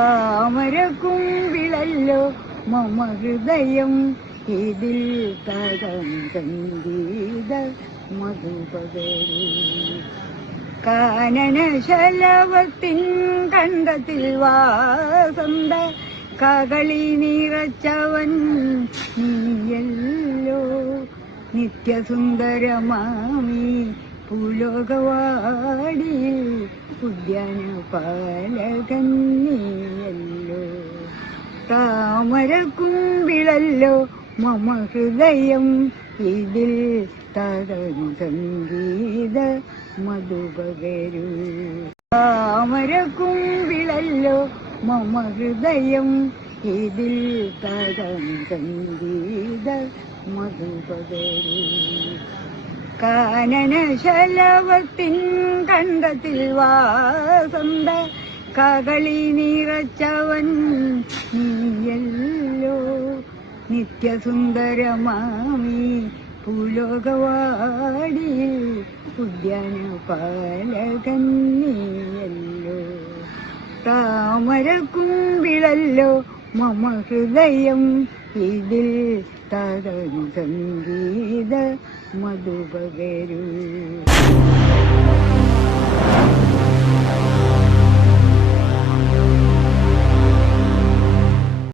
താമരക്കുമ്പിളല്ലോ മമ ഹൃദയം. ഇതിൽ തകം സംഗീത മധുപകരി. കാനനശലവത്തിൻ കണ്ടത്തിൽ വാസന്ത കകളി നിറച്ചവൻ നീയല്ലോ. നിത്യസുന്ദരമാമി പുലോകവാടി ഉദ്യാന പാലകൻ നീയല്ലോ താമരക്കുമ്പിളല്ലോ മമ ഹൃദയം ഇതിൽ തകരു സംഗീത മധുപകരു. താമരക്കുമ്പിളല്ലോ മമ ഹൃദയം ഇതിൽ തകരു സംഗീത മധുപകരു. കാനനശലവത്തിൻ കണ്ടത്തിൽ വാസന്ത കകളി നിറച്ചവൻ നിത്യസുന്ദരമാമി പൂലോകവാടി ഉദ്യാന പാലകൻ നീയല്ലോ താമരക്കുമ്പിളല്ലോ മമ ഹൃദയം. ഇതിൽ തകരു സംഗീത മധുപകരു.